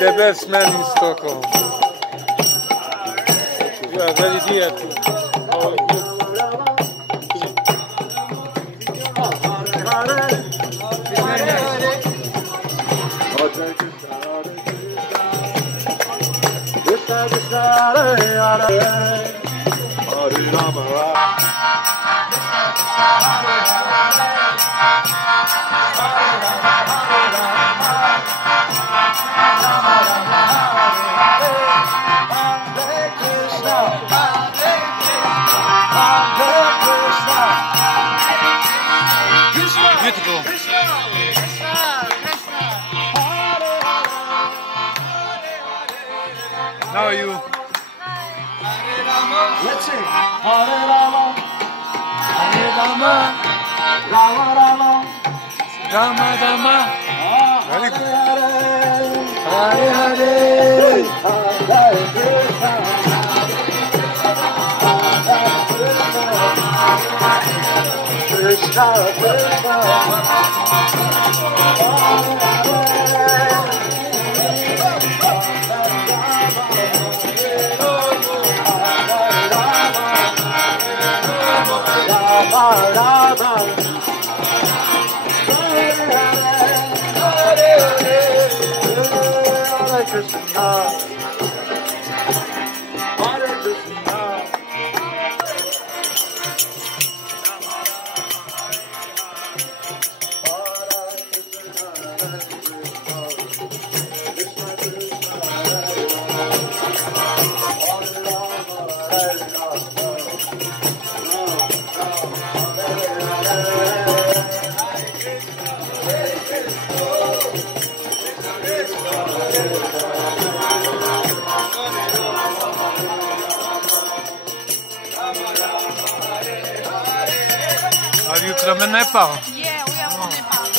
The best man in Stockholm. You are very dear to all of you. Beautiful. Now you. Let's sing. Hare Rama, Hare Rama, Rama Rama, Rama Rama. Hare Hare, Hare Hare, Hare Krishna, Krishna Krishna, Rama Rama, Hare Krishna, Hare Krishna. Har du krømmen med på? Yeah, we have one in power.